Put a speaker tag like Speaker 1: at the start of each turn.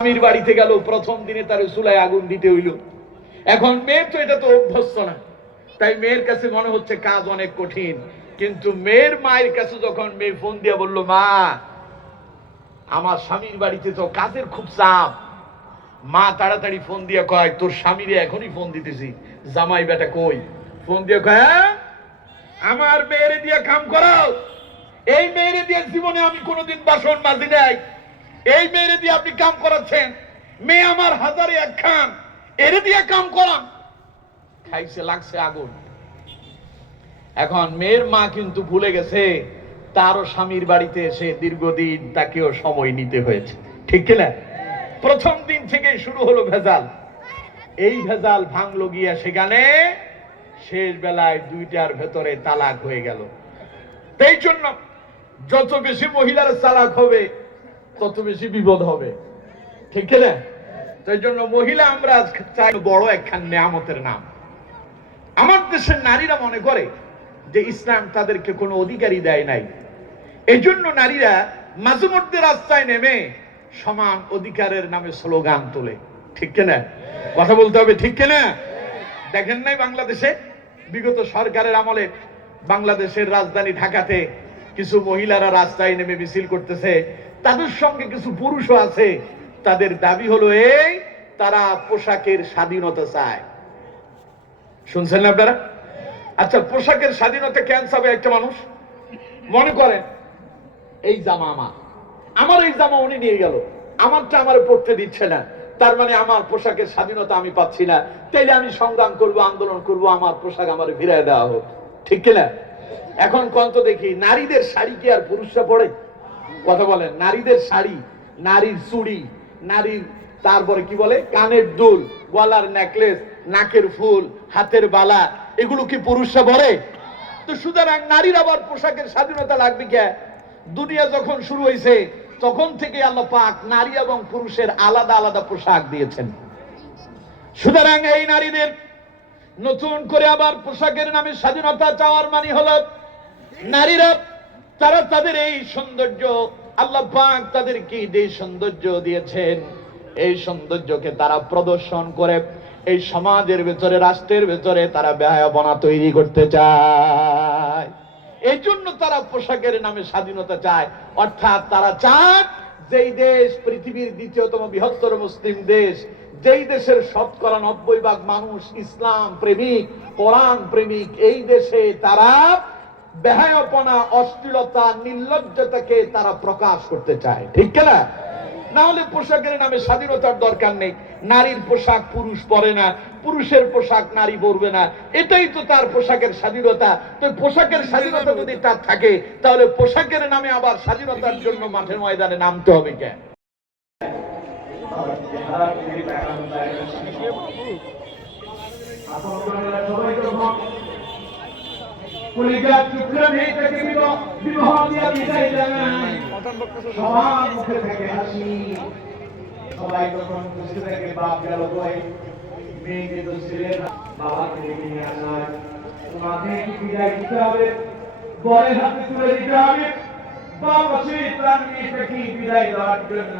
Speaker 1: স্বামীর বাড়িতে গেল, প্রথম দিনে তার চুলায় আগুন দিতে হইল। এখন মেয়ের তো এটা তো অভ্যস্ত না। তাই মেয়ের কাছে মনে হচ্ছে কাজ অনেক কঠিন। কিন্তু মেয়ের মায়ের কাছে যখন মেয়ে ফোন দিয়ে বলল, মা, আমার স্বামীর বাড়িতে তো কাজের খুব চাপ। মা তাড়াতাড়ি ফোন দিয়ে কয়, তোর স্বামীরে এখনই ফোন দিতেছি। জামাই বেটা কই? ফোন দিয়ে কয় "হ্যাঁ? আমার মেয়েরে দিয়ে কাম করাও। এই মেয়েরে দিয়ে জীবনে আমি কোনোদিন বাসন মাজি নাই। এই মেয়েরে দিয়ে আপনি কাম করাচ্ছেন। মেয়ে আমার হাজারে এক খান। এরে দিয়ে কাম করান। খাইছে, লাগছে আগুন। এখন মেয়ের মা কিন্তু ভুলে গেছে, তারও স্বামীর বাড়িতে এসে দীর্ঘদিন তাকেও সময় নিতে হয়েছে। ঠিক কিনা? প্রথম দিন থেকে শুরু হলো ভেজাল। এই ভেজাল ভাঙলো গিয়া সেখানে শেষ বেলায় দুইটার ভেতরে তালাক হয়ে গেল। এই জন্য যত বেশি মহিলার তালাক হবে তত বেশি বিপদ হবে। ঠিক কিনা তাই জন্য মহিলা আমরা আজকে চাই বড় একখান নেয়ামতের নাম। আমার দেশের নারীরা মনে করে যে ইসলাম তাদেরকে কোনো অধিকারই দেয় নাই। এই জন্য নারীরা মাঝে মধ্যে রাস্তায় নেমে সমান অধিকারের নামে স্লোগান তোলে। ঠিক কিনা কথা বলতে হবে ঠিক কিনা দেখেন নাই বাংলাদেশে? বিগত সরকারের আমলে বাংলাদেশের রাজধানী ঢাকাতে কিছু মহিলারা রাস্তায় নেমে মিছিল করতেছে। তাদের সঙ্গে কিছু পুরুষও আছে। তাদের দাবি হলো এই, তারা পোশাকের স্বাধীনতা চায়। শুনছেন না আপনারা? আচ্ছা পোশাকের স্বাধীনতা কেন চাবে একটা মানুষ? মনে করেন, এই জামা আমার। আমার এই জামা উনি নিয়ে গেল। আমারটা আমার পড়তে দিচ্ছে না। তার মানে আমার পোশাকের স্বাধীনতা আমি পাচ্ছি না। তাইলে আমি সংগ্রাম করব, আন্দোলন করব, আমার পোশাক আমার ফিরায় দেওয়া হোক। ঠিক কিনা? এখন কত দেখি, নারীদের শাড়ি কি আর পুরুষরা পড়ে? কথা বলেন নারীদের শাড়ি, নারীর চুড়ি, নারীর, তারপরে কি বলে, কানের দুল, গলার নেকলেস নাকের ফুল, হাতের বালা, এগুলো কি পুরুষরা পরে? তো সুতরাং নারীর আবার পোশাকের স্বাধীনতা লাগবে কে? দুনিয়া যখন শুরু হয়েছে তখন থেকে আল্লাহ পাক নারী এবং পুরুষের আলাদা আলাদা পোশাক দিয়েছেন। সুতরাং এই নারীদের নতুন করে আবার পোশাকের নামে স্বাধীনতা চাওয়ার মানে হলো নারীরা তারা তাদের এই সৌন্দর্য, আল্লাহ পাক তাদেরকে যে সৌন্দর্য দিয়েছেন, এই সৌন্দর্যকে তারা প্রদর্শন করে, এই সমাজের ভেতরে, রাষ্ট্রের ভেতরে তারা ব্যয়াবনা তৈরি করতে চায়। এই জন্য তারা পোশাকের নামে স্বাধীনতা চায়। অর্থাৎ তারা চান যেই দেশ পৃথিবীর দ্বিতীয়তম বৃহত্তর মুসলিম দেশ, যেই দেশের শতকরা নব্বই ভাগ মানুষ ইসলাম প্রেমিক, কোরআন প্রেমিক, এই দেশে তারা বেহায়পনা, অশ্লীলতা, নির্লজ্জতাকে তারা প্রকাশ করতে চায়। ঠিক না না? হলে পোশাকের নামে স্বাধীনতার দরকার নেই। নারীর পোশাক পুরুষ পরে না, পুরুষের পোশাক নারী পরবে না। এটাই তো তার পোশাকের স্বাধীনতা। তো পোশাকের স্বাধীনতা যদি তার থাকে, তাহলে পোশাকের নামে আবার স্বাধীনতার জন্য মাঠের ময়দানে নামতে হবে কেন? কলিজার টুকরা মেয়েটাকে বিবাহ বিবাহ দিয়া বিদায় জানাই সবার মুখে থেকে হাসি। সবাই তখন খুশি থেকে, বাপ গেল বই মেয়েকে তো ছেলের বাবাকে ডেকে নিয়ে আসায় তোমাকে কি বিদায় দিতে হবে? বরের হাতে তুলে দিতে হবে। বাবা সেই প্রাণ মেয়েটাকে বিদায় দেওয়ার জন্য।